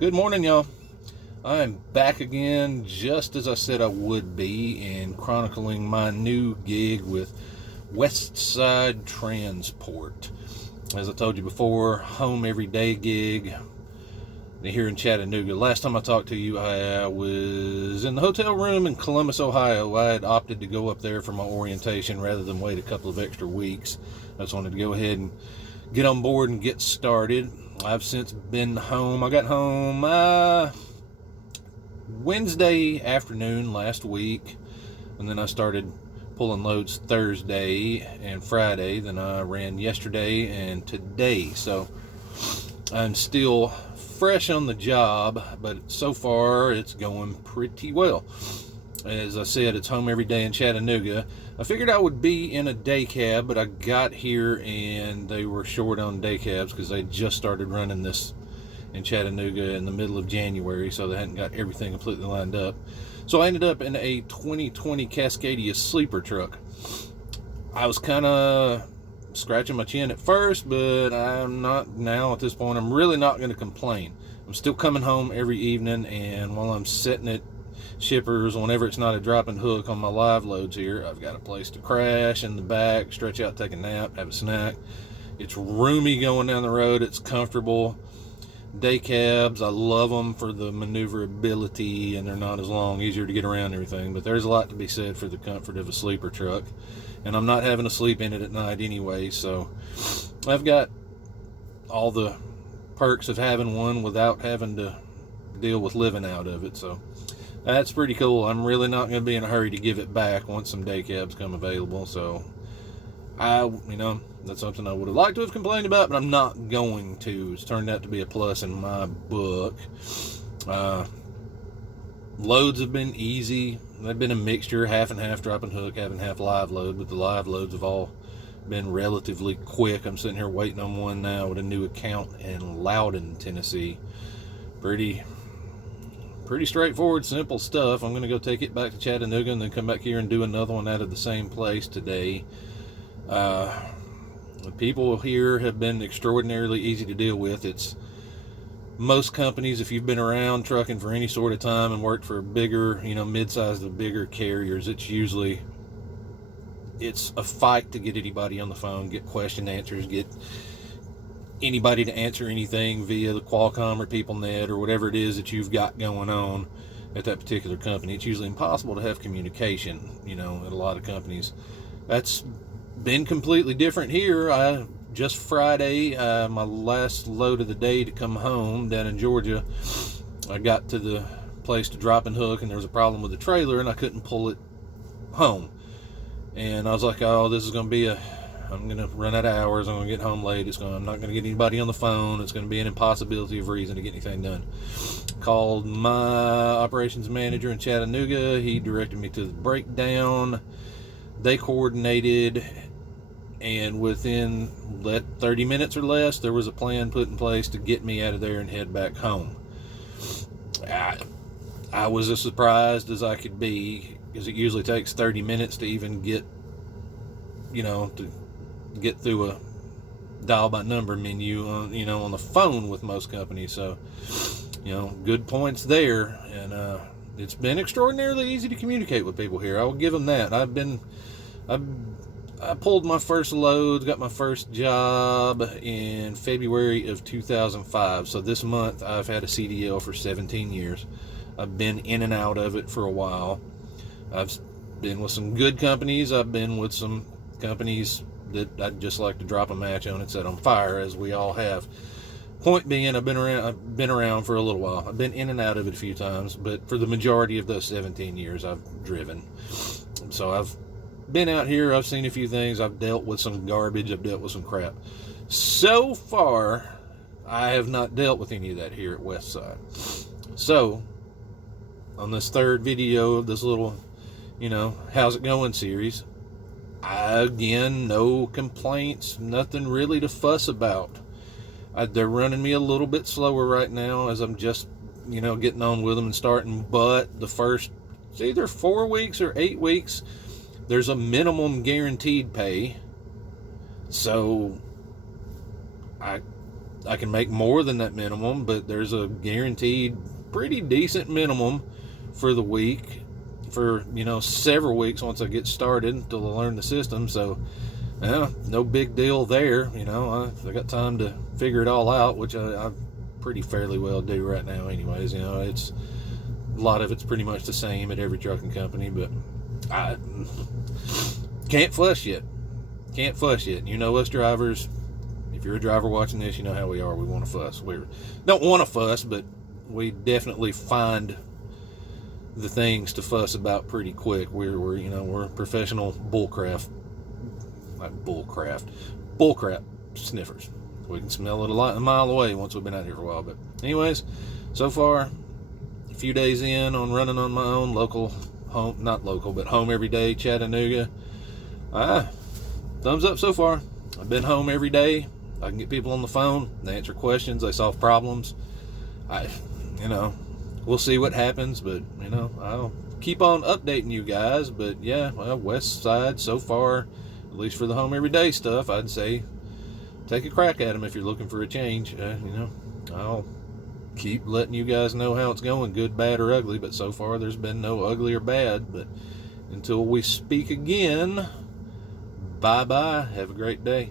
Good morning, y'all. I'm back again, just as I said I would be, in chronicling my new gig with West Side Transport. As I told you before, home every day gig here in Chattanooga. Last time I talked to you, I was in the hotel room in Columbus, Ohio. I had opted to go up there for my orientation rather than wait a couple of extra weeks. I just wanted to go ahead and get on board and get started. I've since been home. I got home Wednesday afternoon last week, and then I started pulling loads Thursday and Friday. Then I ran yesterday and today. So I'm still fresh on the job, but so far it's going pretty well. As I said, it's home every day in Chattanooga. I figured I would be in a day cab, but I got here and they were short on day cabs because they just started running this in Chattanooga in the middle of January, so they hadn't got everything completely lined up. So I ended up in a 2020 Cascadia sleeper truck. I was kind of scratching my chin at first, but I'm not now at this point. I'm really not going to complain. I'm still coming home every evening, and while I'm sitting at shippers, whenever it's not a drop and hook on my live loads here, I've got a place to crash in the back, stretch out, take a nap, have a snack. It's roomy going down the road. It's comfortable. Day cabs, I love them for the maneuverability, and they're not as long, easier to get around and everything, but there's a lot to be said for the comfort of a sleeper truck, and I'm not having to sleep in it at night anyway, so I've got all the perks of having one without having to deal with living out of it, so that's pretty cool. I'm really not going to be in a hurry to give it back once some day cabs come available, so that's something I would have liked to have complained about, but I'm not going to. It's turned out to be a plus in my book. Loads have been easy. They've been a mixture, half and half drop and hook, half and half live load, but the live loads have all been relatively quick. I'm sitting here waiting on one now with a new account in Loudon, Tennessee. Pretty straightforward, simple stuff. I'm going to go take it back to Chattanooga and then come back here and do another one out of the same place today. The people here have been extraordinarily easy to deal with. It's most companies, if you've been around trucking for any sort of time and worked for bigger, mid-sized to bigger carriers, it's a fight to get anybody on the phone, get question answers, get anybody to answer anything via the Qualcomm or PeopleNet or whatever it is that you've got going on at that particular company. It's usually impossible to have communication, at a lot of companies. That's been completely different here. Just Friday, my last load of the day to come home down in Georgia, I got to the place to drop and hook, and there was a problem with the trailer, and I couldn't pull it home. And I was like, oh, this is going to be I'm going to run out of hours. I'm going to get home late. I'm not going to get anybody on the phone. It's going to be an impossibility of reason to get anything done. Called my operations manager in Chattanooga. He directed me to the breakdown. They coordinated, and within 30 minutes or less, there was a plan put in place to get me out of there and head back home. I was as surprised as I could be, because it usually takes 30 minutes to even get through a dial by number menu on the phone with most companies. So good points there. And it's been extraordinarily easy to communicate with people here. I will give them that. I pulled my first load, got my first job in February of 2005. So this month I've had a CDL for 17 years. I've been in and out of it for a while. I've been with some good companies. I've been with some companies that I'd just like to drop a match on and set on fire, as we all have. Point being, I've been around for a little while. I've been in and out of it a few times, but for the majority of those 17 years, I've driven. So I've been out here, I've seen a few things, I've dealt with some garbage, I've dealt with some crap. So far, I have not dealt with any of that here at Westside. So, on this third video of this little, how's it going series, again, no complaints, nothing really to fuss about. They're running me a little bit slower right now as I'm just, getting on with them and starting, but the first, it's either 4 weeks or 8 weeks, there's a minimum guaranteed pay. So I I can make more than that minimum, but there's a guaranteed pretty decent minimum for the week, for, you know, several weeks once I get started until I learn the system. So, yeah, no big deal there. You know, I got time to figure it all out, which I pretty fairly well do right now anyways. You know, it's a lot of it's pretty much the same at every trucking company, but I can't fuss yet. You know, us drivers, if you're a driver watching this, you know how we are. We want to fuss. We don't want to fuss, but we definitely find the things to fuss about pretty quick. We're professional bullcrap sniffers. We can smell it a mile away once we've been out here for a while. But anyways, so far, a few days in on running on my own, home every day, Chattanooga. Thumbs up so far. I've been home every day. I can get people on the phone. They answer questions. They solve problems. We'll see what happens, but, I'll keep on updating you guys. But, yeah, well, West Side so far, at least for the home everyday stuff, I'd say take a crack at them if you're looking for a change. I'll keep letting you guys know how it's going, good, bad, or ugly. But so far, there's been no ugly or bad. But until we speak again, bye-bye. Have a great day.